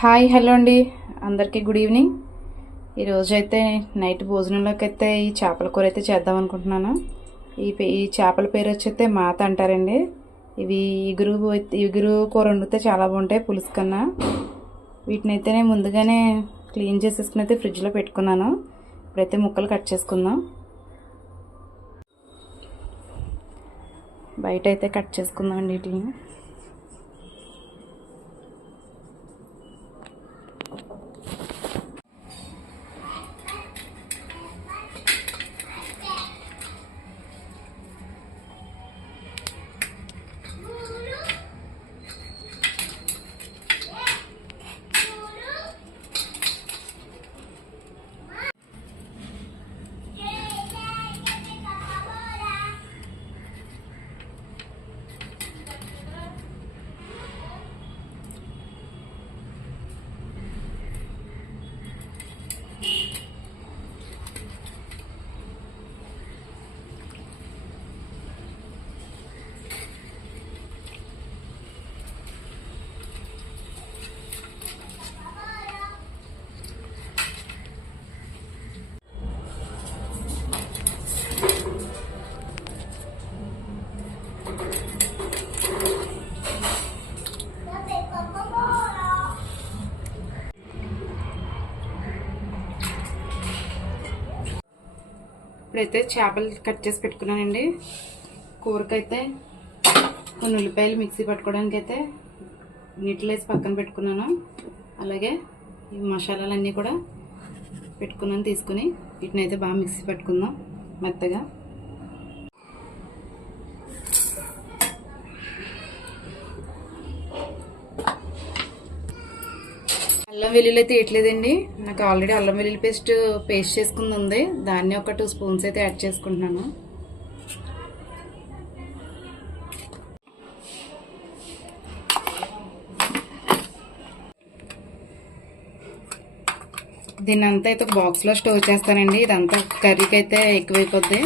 Hi hello అండి, అందరికీ good evening. ఈరోజైతే నైట్ భోజనంలోకి అయితే ఈ చేపల కూర అయితే చేద్దాం అనుకుంటున్నాను. ఈ చేపల పేరు వచ్చైతే మాత అంటారండి. ఇవి ఇగురు కూర వండితే చాలా బాగుంటాయి పులుసు కన్నా. వీటిని అయితే నేను ముందుగానే క్లీన్ చేసేసుకుని అయితే ఫ్రిడ్జ్లో పెట్టుకున్నాను. ఇప్పుడైతే ముక్కలు కట్ చేసుకుందాం. బయట అయితే కట్ చేసుకుందాం అండి వీటిని. ఇప్పుడైతే చేపలు కట్ చేసి పెట్టుకున్నానండి. కూరకైతే కొన్ని ఉల్లిపాయలు మిక్సీ పట్టుకోవడానికి అయితే నీటిలో వేసి పక్కన పెట్టుకున్నాను. అలాగే ఈ మసాలాలన్నీ కూడా పెట్టుకున్నాను. తీసుకుని వీటిని అయితే బాగా మిక్సీ పట్టుకుందాం మెత్తగా. అల్లం వెల్లుల్లి అయితే వేయట్లేదండి. నాకు ఆల్రెడీ అల్లం వెల్లుల్లి పేస్ట్ చేసుకుంది ఉంది. దాన్ని ఒక 2 స్పూన్స్ అయితే యాడ్ చేసుకుంటున్నాను. దీన్ని అంతా అయితే ఒక బాక్స్లో స్టోర్ చేస్తానండి. ఇదంతా కర్రీకి అయితే ఎక్కువైపోద్ది.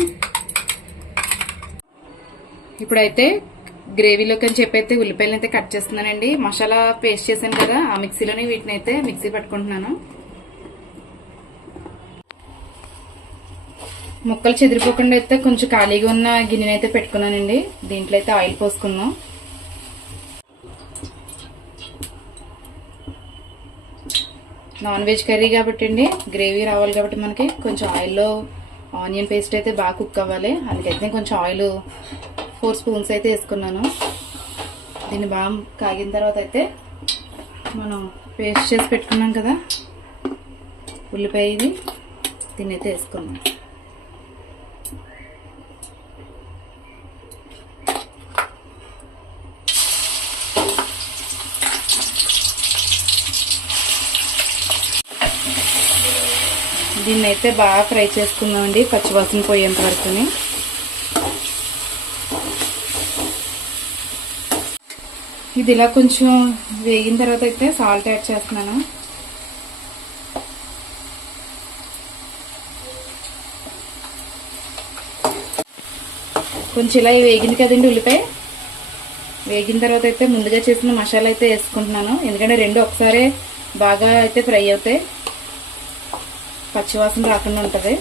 ఇప్పుడైతే గ్రేవీలోకి అని చెప్పి అయితే ఉల్లిపాయలు అయితే కట్ చేస్తున్నానండి. మసాలా పేస్ట్ చేశాను కదా, ఆ మిక్సీలోనే వీటిని అయితే మిక్సీ పట్టుకుంటున్నాను. ముక్కలు చెదిరిపోకుండా అయితే కొంచెం ఖాళీగా ఉన్న గిన్నెని అయితే పెట్టుకున్నానండి. దీంట్లో అయితే ఆయిల్ పోసుకుందాం. నాన్ వెజ్ కర్రీ కాబట్టి అండి, గ్రేవీ రావాలి కాబట్టి మనకి కొంచెం ఆయిల్లో ఆనియన్ పేస్ట్ అయితే బాగా కుక్ అవ్వాలి. అందుకైతే కొంచెం ఆయిల్ 4 స్పూన్స్ అయితే వేసుకున్నాను. దీన్ని బాగా కాగిన తర్వాత అయితే మనం పేస్ట్ చేసి పెట్టుకున్నాం కదా ఉల్లిపాయ, దీన్ని అయితే వేసుకున్నాం. దీన్ని అయితే బాగా ఫ్రై చేసుకుందామండి, పచ్చివాసన పోయేంత వరకుని. ఇది ఇలా కొంచెం వేగిన తర్వాత అయితే సాల్ట్ యాడ్ చేస్తున్నాను. కొంచెం ఇలా వేగింది కదండి ఉల్లిపాయ. వేగిన తర్వాత అయితే ముందుగా చేసిన మసాలా అయితే వేసుకుంటున్నాను. ఎందుకంటే రెండు ఒకసారి బాగా అయితే ఫ్రై అవుతాయి, పచ్చివాసన రాకుండా ఉంటుంది.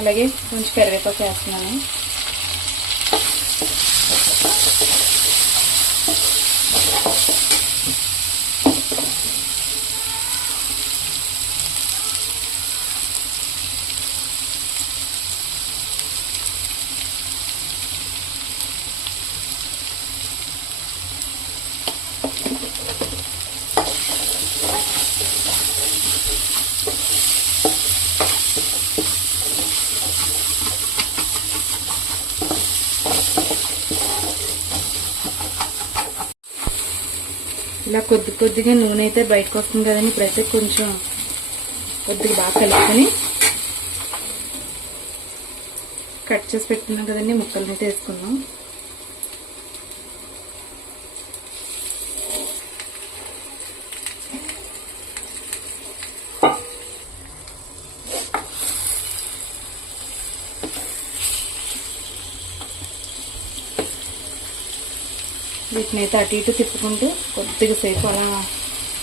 అలాగే కొంచెం కరివేపాకు వేస్తున్నాను. ఇలా కొద్దిగా నూనె అయితే బయటకు వస్తుంది కదండి. ఇప్పుడైతే కొంచెం కొద్దిగా బాగా కలుపుకొని కట్ చేసి పెట్టుకున్నాం కదండి, ముక్కలు అయితే వేసుకున్నాం. వీటిని అయితే అటు ఇటు తిప్పుకుంటూ కొద్దిగా సేపు అలా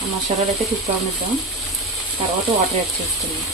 ఆ మసాలాలు అయితే కుక్ అవనిద్దాం. తర్వాత వాటర్ యాడ్ చేసుకుందాం.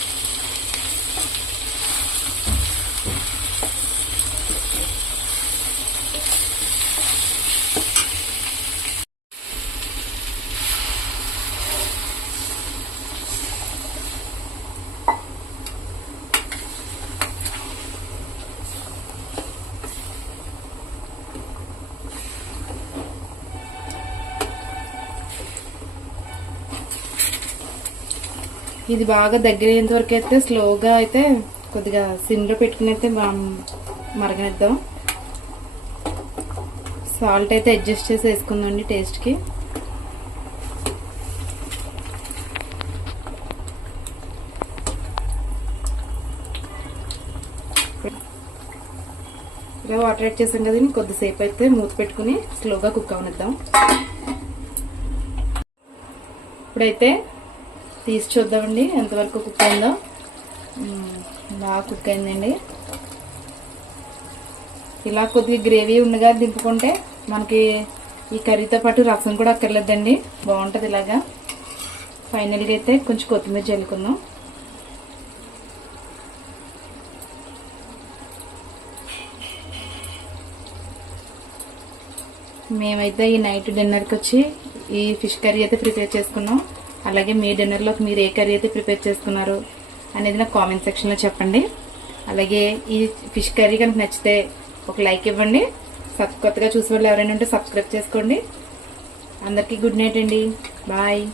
ఇది బాగా దగ్గరయ్యేంత వరకు అయితే స్లోగా అయితే కొద్దిగా సిమ్లో పెట్టుకుని అయితే మరగనిద్దాం. సాల్ట్ అయితే అడ్జస్ట్ చేసి వేసుకుందండి టేస్ట్కి. ఇలా వాటర్ యాడ్ చేసాం కదండి, కొద్దిసేపు అయితే మూత పెట్టుకుని స్లోగా కుక్ అవనిద్దాం. ఇప్పుడైతే తీసి చూద్దామండి ఎంతవరకు కుక్ అయిందో. బాగా కుక్ అయిందండి. ఇలా కొద్దిగా గ్రేవీ ఉండగా దింపుకుంటే మనకి ఈ కర్రీతో పాటు రసం కూడా అక్కర్లేదండి, బాగుంటుంది ఇలాగా. ఫైనల్గా అయితే కొంచెం కొత్తిమీర చల్లుకుందాం. మేమైతే ఈ నైట్ డిన్నర్కి వచ్చి ఈ ఫిష్ కర్రీ అయితే ప్రిపేర్ చేసుకున్నాం. అలాగే మీ డిన్నర్లోకి మీరు ఏ కర్రీ అయితే ప్రిపేర్ చేసుకున్నారు అనేది నాకు కామెంట్ సెక్షన్లో చెప్పండి. అలాగే ఈ ఫిష్ కర్రీ కనుక నచ్చితే ఒక లైక్ ఇవ్వండి. కొత్తగా చూసే వాళ్ళు ఎవరైనా ఉంటే సబ్స్క్రైబ్ చేసుకోండి. అందరికీ గుడ్ నైట్ అండి. బాయ్.